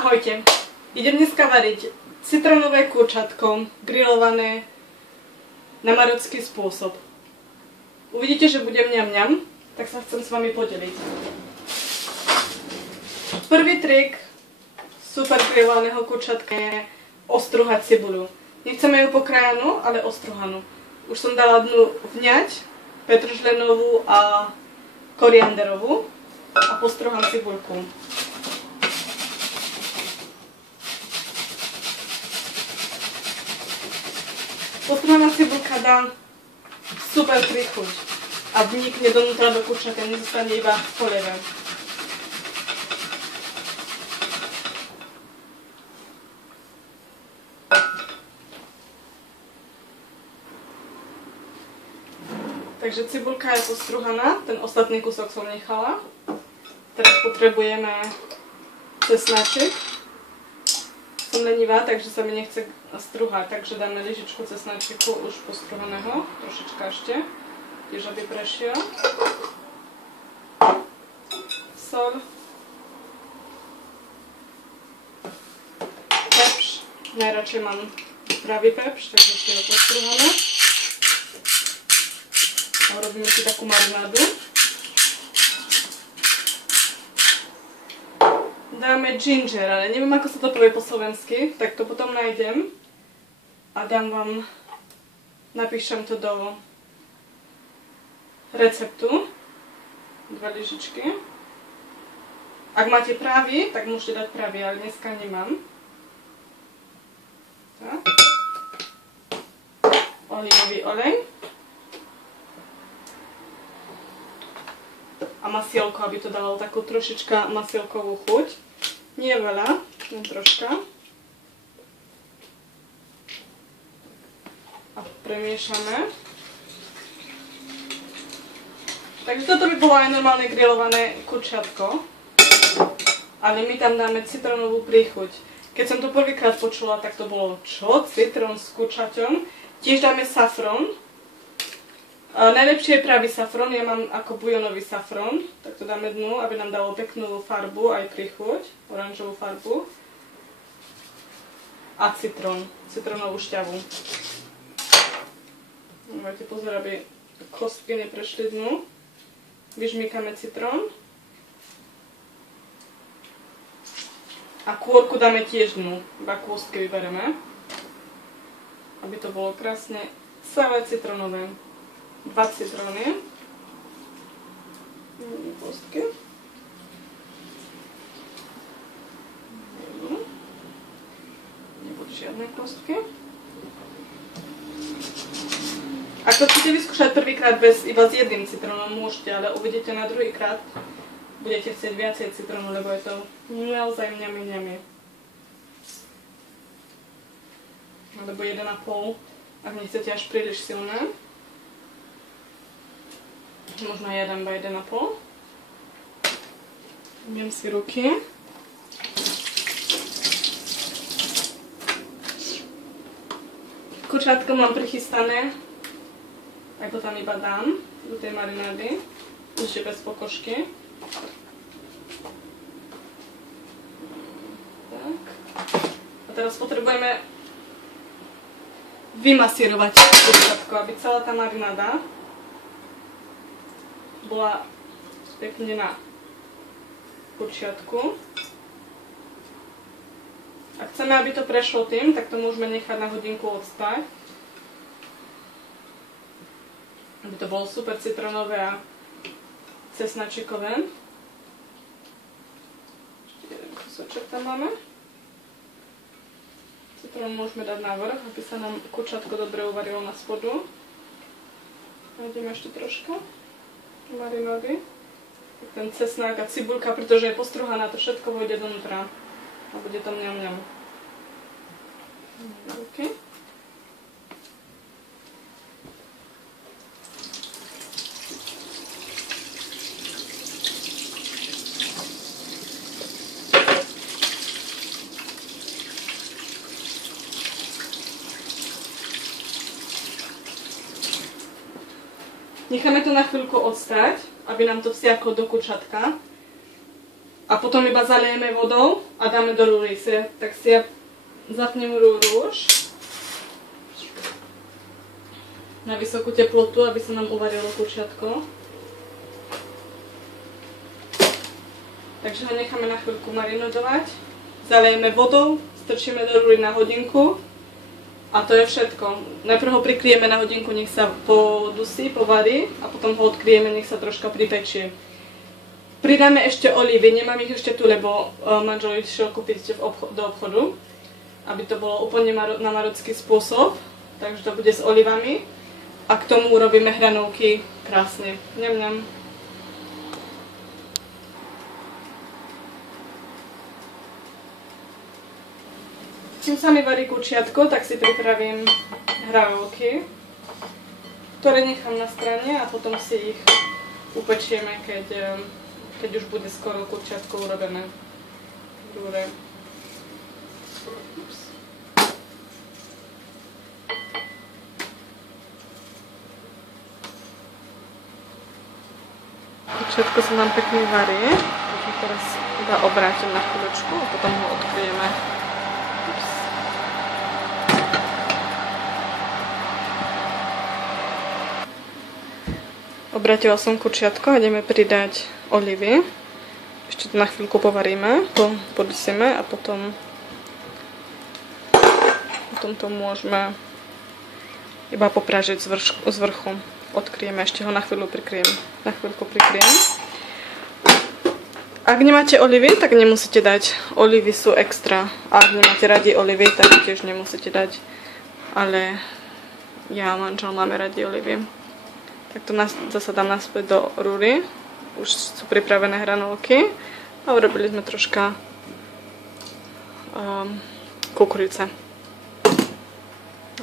Ahojte, idem dneska variť citrónové kurčatko, grillované na marocký spôsob. Uvidíte, že budem ňam, tak sa chcem s vami podeliť. Prvý trik super grillovaného kurčatka je ostruhať cibuľu. Nechceme ju pokrájanú, ale ostruhanú. Už som dala dnu vňať, petržlenovú a korianderovú a postruhám cibuľku. Postruhaná cibulka dá super príchuť a vnikne donútra do kurčatka, nezostane iba v polieve. Takže cibulka je postruhaná, ten ostatný kúsok som nechala. Teraz potrebujeme cesnaček. Som lenivá, takže sa mi nechce struhať, takže dáme lyžičku cesnačiku už postruhaného, trošička ešte, tiež aby prešiel. Sol. Pepř. Najradšej mám pravý pepř, takže si ho postruháme. A robíme si takú marinádu. Dáme ginger, ale neviem, ako sa to povie po slovensky, tak to potom nájdem a dám vám, napíšem to do receptu. 2 lyžičky. Ak máte pravý, tak môžete dať pravý, ale dneska nemám. Tak. Olivový olej. A masielko, aby to dalo takú trošička masielkovú chuť. Nie veľa, len troška. A premiešame. Takže toto by bolo aj normálne grillované kurčiatko. Ale my tam dáme citrónovú príchuť. Keď som to prvýkrát počula, tak to bolo čo? Citrón s kurčaťom. Tiež dáme safrón. Najlepšie je pravý safrón, ja mám ako bujonový safrón, tak to dáme dnu, aby nám dalo peknú farbu, aj príchuť, oranžovú farbu. A citrón, citrónovú šťavu. Dajte pozor, aby kostky neprešli dnu. Vyžmýkame citrón. A kôrku dáme tiež dnu, iba kôstky vybereme. Aby to bolo krásne celé citrónové. 2 citróny. Kostky. Nebudú žiadne kostky. Ak to chcete vyskúšať prvýkrát iba s jedným citrónom, môžete, ale uvidíte na druhýkrát, budete chcieť viacej citrónu, lebo je to naozaj mňami. Alebo 1,5, ak nechcete až príliš silné. Možno ja dám iba 1,5. Viem si ruky. Kurčátko mám prichystané. Aj to tam iba dám do tej marinády. Ešte bez pokožky. Tak. A teraz potrebujeme vymasírovať kurčátko, aby celá tá marináda bola pekne na kurčiatku. Ak chceme, aby to prešlo tým, tak to môžeme nechať na hodinku odstať. Aby to bolo super citrónové a cesnačikové. Jeden kusoček tam máme. Citrón môžeme dať na vrch, aby sa nám kurčatko dobre uvarilo na spodu. Nájdeme ešte troška marinády. Ten cesnák a cibulka, pretože je postruhaná, to všetko vojde donútra a bude tam ňam. Okay. Necháme to na chvíľku odstať, aby nám to vsiaklo do kurčatka. A potom iba zalejeme vodou a dáme do rúry. Tak si ja zapnem rúru už na vysokú teplotu, aby sa nám uvarilo kurčiatko. Takže ho necháme na chvíľku marinodovať. Zalejeme vodou, strčíme do rúry na hodinku a to je všetko. Najprv ho prikryjeme na hodinku, nech sa podusí, povarí a potom ho odkryjeme, nech sa troška pripečie. Pridáme ešte olívy, nemám ich ešte tu, lebo manžel išiel kúpiť do obchodu, aby to bolo úplne na marocký spôsob, takže to bude s olivami a k tomu urobíme hranolky krásne. Ňam, ňam. Čím sa mi varí kurčiatko, tak si pripravím hranolky, ktoré nechám na strane a potom si ich upečieme, keď už bude skoro kurčiatko urobené v rúre. Kurčiatko sa nám pekne varí, takže teraz iba obrátim na chvíľočku a potom ho odkryjeme. Obrátila som kurčiatko a ideme pridať olivy. Ešte to na chvíľku povaríme, podusíme a potom to môžeme iba popražiť z vrchu. Odkryjeme, ešte ho na chvíľku prikryjem. Ak nemáte olivy, tak nemusíte dať. Olivy sú extra. Ak nemáte radi olivy, tak tiež nemusíte dať. Ale ja a manžel máme radi olivy. Tak to zase dám naspäť do rúry. Už sú pripravené hranolky. A urobili sme troška kukurice.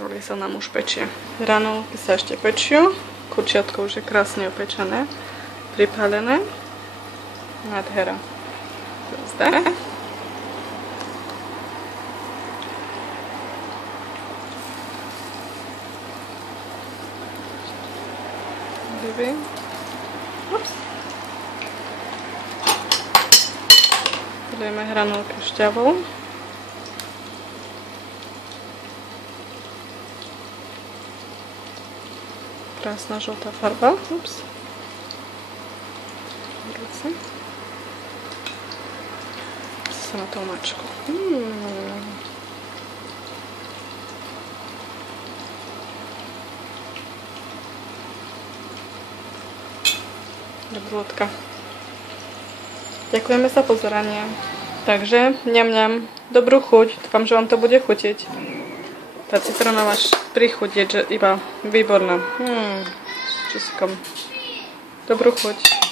Olej sa nám už pečie. Hranolky sa ešte pečia. Kurčiatko už je krásne opečené. Pripálené. Nádhera. Zde. Ups. Dajeme hranolky šťavou. Krásna žltá farba. Ups. Sa na to mačku. Dobrúdka. Ďakujeme za pozoranie. Takže, mňam, mňam, dobrú chuť. Dúfam, že vám to bude chutiť. Tá citrónová príchuť je iba výborná. S čiskom. Dobrú chuť.